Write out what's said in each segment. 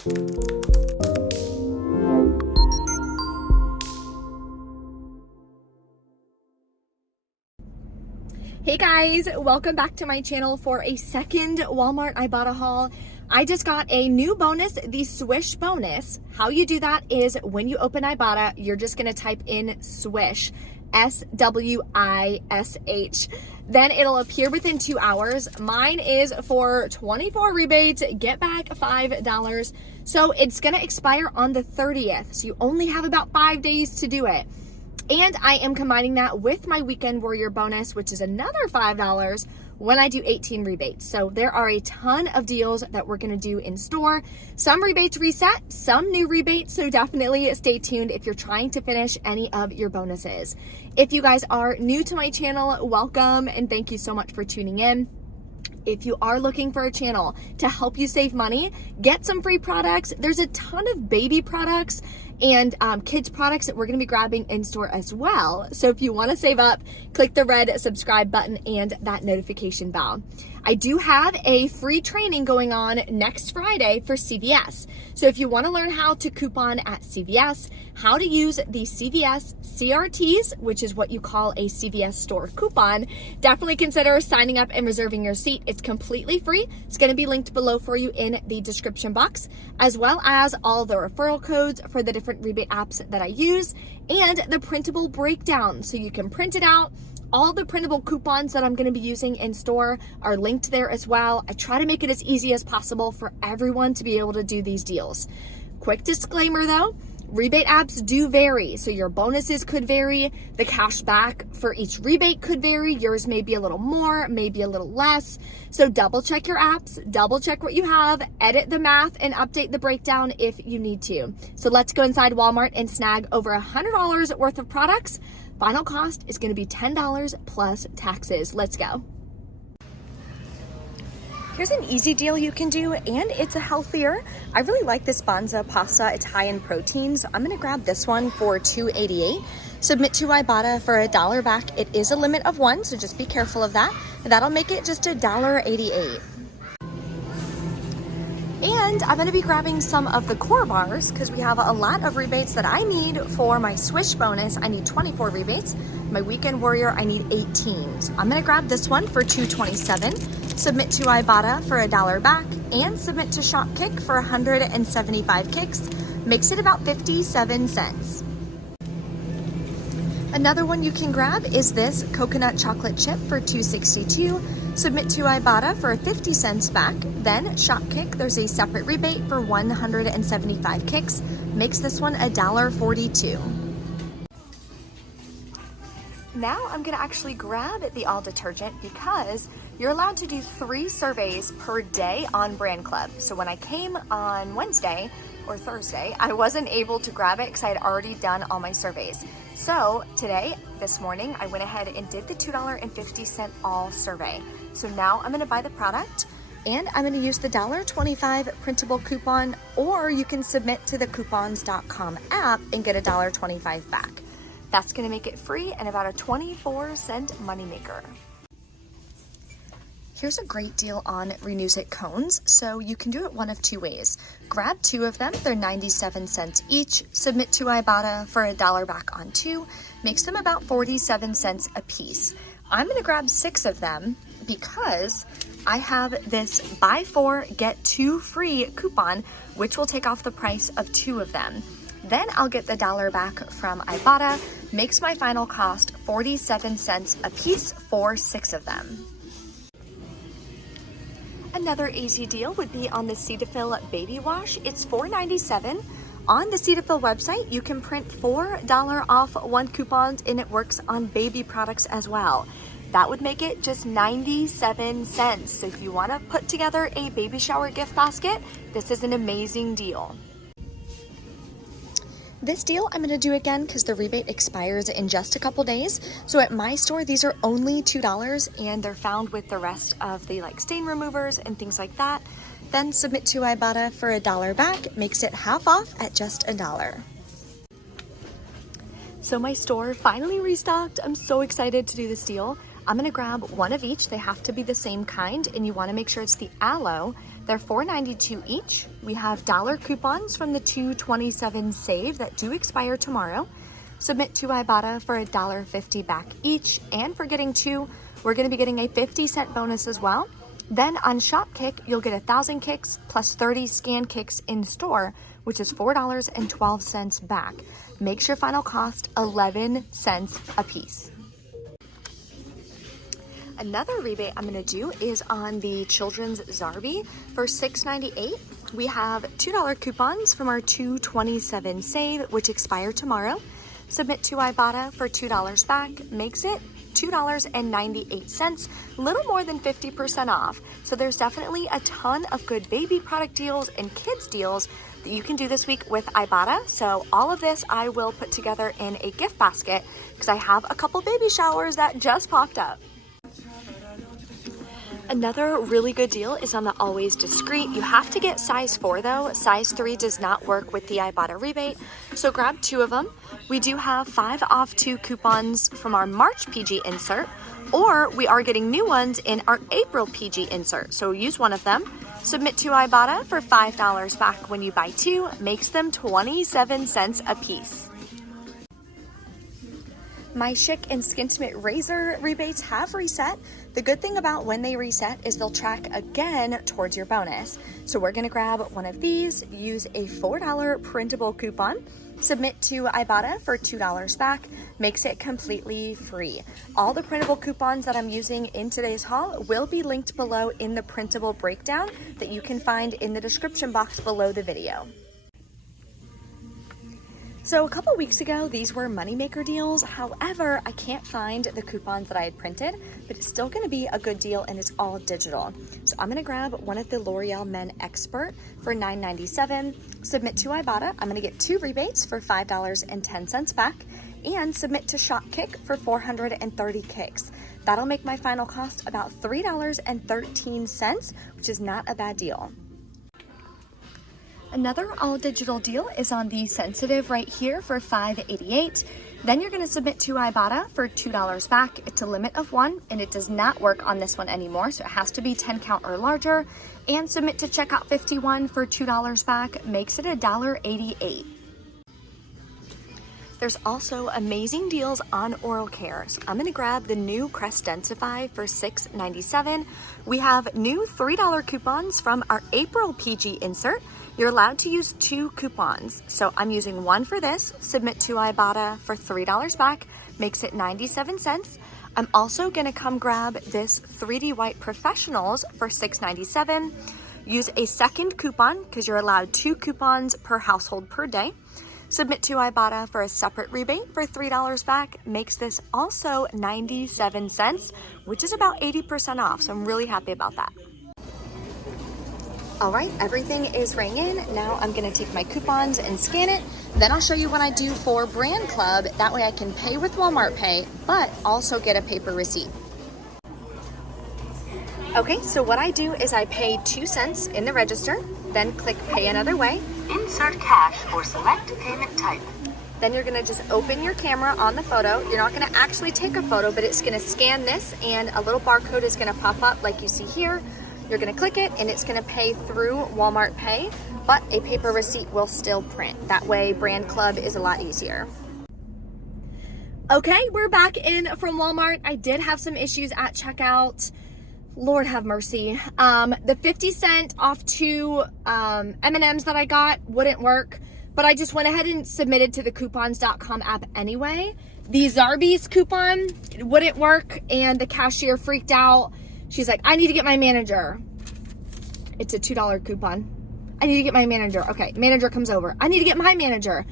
Hey guys, welcome back to my channel for a second Walmart Ibotta haul. I just got a new bonus, the Swish bonus. How you do that is when you open Ibotta, you're just gonna type in Swish, S-W-I-S-H. Then it'll appear within 2 hours. Mine is for 24 rebates, get back $5. So it's gonna expire on the 30th. So you only have about 5 days to do it. And I am combining that with my Weekend Warrior bonus, which is another $5 when I do 18 rebates. So there are a ton of deals that we're gonna do in store. Some rebates reset, some new rebates, so definitely stay tuned if you're trying to finish any of your bonuses. If you guys are new to my channel, welcome and thank you so much for tuning in. If you are looking for a channel to help you save money, get some free products. There's a ton of baby products and kids products that we're gonna be grabbing in store as well. So if you wanna save up, click the red subscribe button and that notification bell. I do have a free training going on next Friday for CVS. So if you wanna learn how to coupon at CVS, how to use the CVS CRTs, which is what you call a CVS store coupon, definitely consider signing up and reserving your seat. It's completely free. It's gonna be linked below for you in the description box, as well as all the referral codes for the different rebate apps that I use and the printable breakdown. So you can print it out. All the printable coupons that I'm gonna be using in store are linked there as well. I try to make it as easy as possible for everyone to be able to do these deals. Quick disclaimer though, rebate apps do vary. So your bonuses could vary. The cash back for each rebate could vary. Yours may be a little more, maybe a little less. So double check your apps, double check what you have, edit the math and update the breakdown if you need to. So let's go inside Walmart and snag over $100 worth of products. Final cost is gonna be $10 plus taxes. Let's go. Here's an easy deal you can do, and it's a healthier. I really like this Banza pasta. It's high in protein, so I'm gonna grab this one for $2.88. Submit to Ibotta for $1 back. It is a limit of 1, so just be careful of that. That'll make it just $1.88. And I'm gonna be grabbing some of the core bars because we have a lot of rebates that I need for my Swish bonus. I need 24 rebates. My Weekend Warrior, I need 18. So I'm gonna grab this one for $2.27, submit to Ibotta for $1 back, and submit to Shopkick for 175 kicks. Makes it about 57 cents. Another one you can grab is this coconut chocolate chip for $2.62. Submit to Ibotta for 50 cents back. Then Shopkick, there's a separate rebate for 175 kicks. Makes this one $1.42. Now I'm gonna actually grab the all detergent because you're allowed to do 3 surveys per day on Brand Club. So when I came on Wednesday or Thursday, I wasn't able to grab it because I had already done all my surveys. So today, this morning, I went ahead and did the $2.50 all survey. So now I'm gonna buy the product and I'm gonna use the $1.25 printable coupon, or you can submit to the coupons.com app and get $1.25 back. That's gonna make it free and about a 24-cent moneymaker. Here's a great deal on Renews It cones. So you can do it one of 2 ways. Grab 2 of them, they're 97 cents each. Submit to Ibotta for $1 back on 2. Makes them about 47 cents a piece. I'm gonna grab 6 of them because I have this buy 4, get 2 free coupon, which will take off the price of 2 of them. Then I'll get the $1 back from Ibotta. Makes my final cost 47 cents a piece for 6 of them. Another easy deal would be on the Cetaphil Baby Wash. It's $4.97. On the Cetaphil website, you can print $4 off 1 coupons and it works on baby products as well. That would make it just 97 cents. So if you wanna put together a baby shower gift basket, this is an amazing deal. This deal I'm gonna do again because the rebate expires in just a couple days. So at my store, these are only $2 and they're found with the rest of the stain removers and things like that. Then submit to Ibotta for $1 back, makes it half off at just $1. So my store finally restocked. I'm so excited to do this deal. I'm gonna grab one of each. They have to be the same kind, and you wanna make sure it's the aloe. They're $4.92 each. We have dollar coupons from the 2/27 save that do expire tomorrow. Submit to Ibotta for $1.50 back each, and for getting two, we're gonna be getting a 50-cent bonus as well. Then on Shopkick, you'll get 1,000 kicks plus 30 scan kicks in store, which is $4.12 back. Makes your final cost 11 cents a piece. Another rebate I'm gonna do is on the children's Zarby for $6.98. We have $2 coupons from our 2/27 save, which expire tomorrow. Submit to Ibotta for $2 back, makes it $2.98, a little more than 50% off. So there's definitely a ton of good baby product deals and kids deals that you can do this week with Ibotta. So all of this I will put together in a gift basket because I have a couple baby showers that just popped up. Another really good deal is on the Always Discreet. You have to get size 4 though. Size 3 does not work with the Ibotta rebate, so grab 2 of them. We do have 5 off 2 coupons from our March PG insert, or we are getting new ones in our April PG insert, so use one of them. Submit to Ibotta for $5 back when you buy 2, makes them 27 cents a piece. My Schick and Skintimate razor rebates have reset. The good thing about when they reset is they'll track again towards your bonus. So we're gonna grab one of these, use a $4 printable coupon, submit to Ibotta for $2 back, makes it completely free. All the printable coupons that I'm using in today's haul will be linked below in the printable breakdown that you can find in the description box below the video. So a couple weeks ago, these were moneymaker deals. However, I can't find the coupons that I had printed, but it's still gonna be a good deal and it's all digital. So I'm gonna grab one of the L'Oreal Men Expert for $9.97, submit to Ibotta. I'm gonna get 2 rebates for $5.10 back, and submit to Shopkick for 430 kicks. That'll make my final cost about $3.13, which is not a bad deal. Another all digital deal is on the Sensitive right here for $5.88. Then you're gonna submit to Ibotta for $2 back. It's a limit of 1 and it does not work on this one anymore. So it has to be 10 count or larger, and submit to checkout 51 for $2 back, makes it $1.88. There's also amazing deals on oral care. So I'm gonna grab the new Crest Densify for $6.97. We have new $3 coupons from our April PG insert. You're allowed to use 2 coupons. So I'm using one for this, submit to Ibotta for $3 back, makes it 97 cents. I'm also gonna come grab this 3D White Professionals for $6.97. Use a second coupon because you're allowed 2 coupons per household per day. Submit to Ibotta for a separate rebate for $3 back, makes this also 97 cents, which is about 80% off, so I'm really happy about that. All right, everything is ringing. Now I'm gonna take my coupons and scan it. Then I'll show you what I do for Brand Club. That way I can pay with Walmart Pay, but also get a paper receipt. Okay, so what I do is I pay 2 cents in the register, then click Pay Another Way. Insert cash or select payment type. Then you're gonna just open your camera on the photo. You're not gonna actually take a photo, but it's gonna scan this and a little barcode is gonna pop up like you see here. You're gonna click it and it's gonna pay through Walmart Pay, but a paper receipt will still print. That way Brand Club is a lot easier. Okay, we're back in from Walmart. I did have some issues at checkout. Lord have mercy. The 50 cent off 2 M&Ms that I got wouldn't work, but I just went ahead and submitted to the coupons.com app anyway. The Zarby's coupon wouldn't work and the cashier freaked out. She's like, I need to get my manager. It's a $2 coupon. I need to get my manager. Okay, manager comes over. I need to get my manager.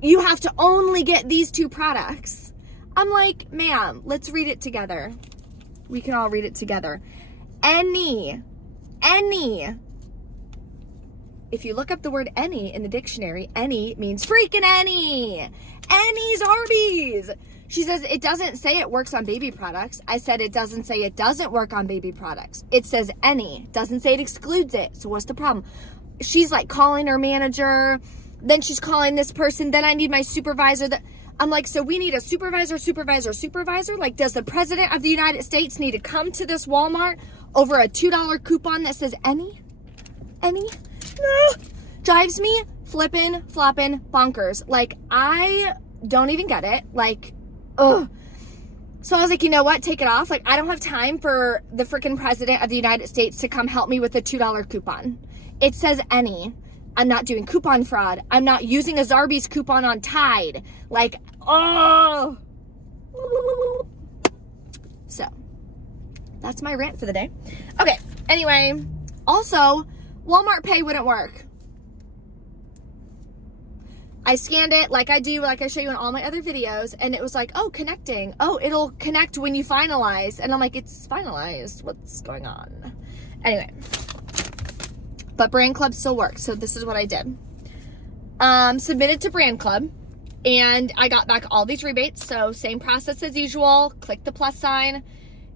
You have to only get these 2 products. I'm like, ma'am, let's read it together. We can all read it together. Any. If you look up the word any in the dictionary, any means freaking any. Any Zarbies. She says, it doesn't say it works on baby products. I said, it doesn't say it doesn't work on baby products. It says any. Doesn't say it excludes it. So what's the problem? She's like calling her manager. Then she's calling this person. Then I need my supervisor. I'm like, so we need a supervisor. Like, does the president of the United States need to come to this Walmart over a $2 coupon that says any? Drives me flippin' floppin' bonkers. Like, I don't even get it. Like, ugh. So I was like, you know what? Take it off. Like, I don't have time for the freaking president of the United States to come help me with a $2 coupon. It says any. I'm not doing coupon fraud. I'm not using a Zarbee's coupon on Tide. Like, oh. So, that's my rant for the day. Okay, anyway. Also, Walmart Pay wouldn't work. I scanned it like I do, like I show you in all my other videos, and it was like, oh, connecting. Oh, it'll connect when you finalize. And I'm like, it's finalized. What's going on? Anyway. But Brand Club still works, so this is what I did. Submitted to Brand Club, and I got back all these rebates. So same process as usual. Click the plus sign.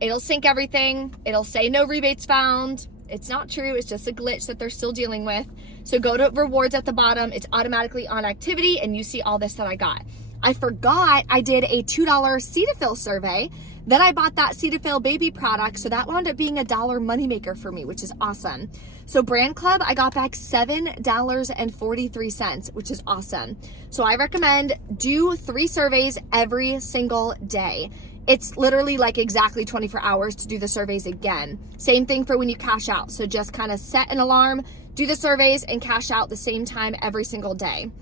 It'll sync everything. It'll say no rebates found. It's not true. It's just a glitch that they're still dealing with. So go to rewards at the bottom. It's automatically on activity, and you see all this that I got. I forgot I did a $2 Cetaphil survey. Then I bought that Cetaphil baby product, so that wound up being a $1 moneymaker for me, which is awesome. So Brand Club, I got back $7.43, which is awesome. So I recommend do 3 surveys every single day. It's literally like exactly 24 hours to do the surveys again. Same thing for when you cash out. So just kind of set an alarm, do the surveys, and cash out the same time every single day.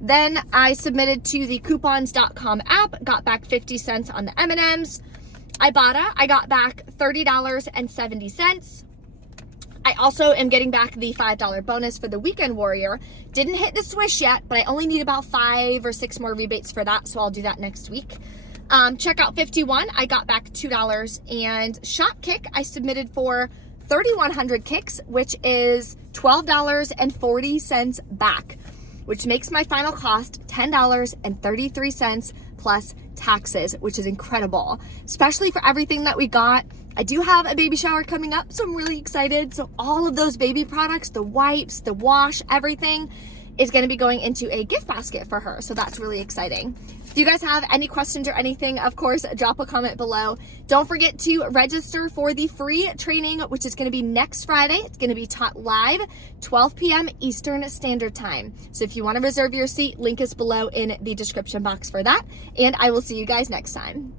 Then I submitted to the coupons.com app, got back 50 cents on the M&Ms. Ibotta, I got back $30.70. I also am getting back the $5 bonus for the Weekend Warrior. Didn't hit the Swish yet, but I only need about 5 or 6 more rebates for that, so I'll do that next week. Checkout 51, I got back $2. And Shopkick, I submitted for 3,100 kicks, which is $12.40 back, which makes my final cost $10.33 plus taxes, which is incredible, especially for everything that we got. I do have a baby shower coming up, so I'm really excited. So all of those baby products, the wipes, the wash, everything is going to be going into a gift basket for her. So that's really exciting. If you guys have any questions or anything, of course, drop a comment below. Don't forget to register for the free training, which is going to be next Friday. It's going to be taught live, 12 p.m. Eastern Standard Time. So if you want to reserve your seat, link is below in the description box for that. And I will see you guys next time.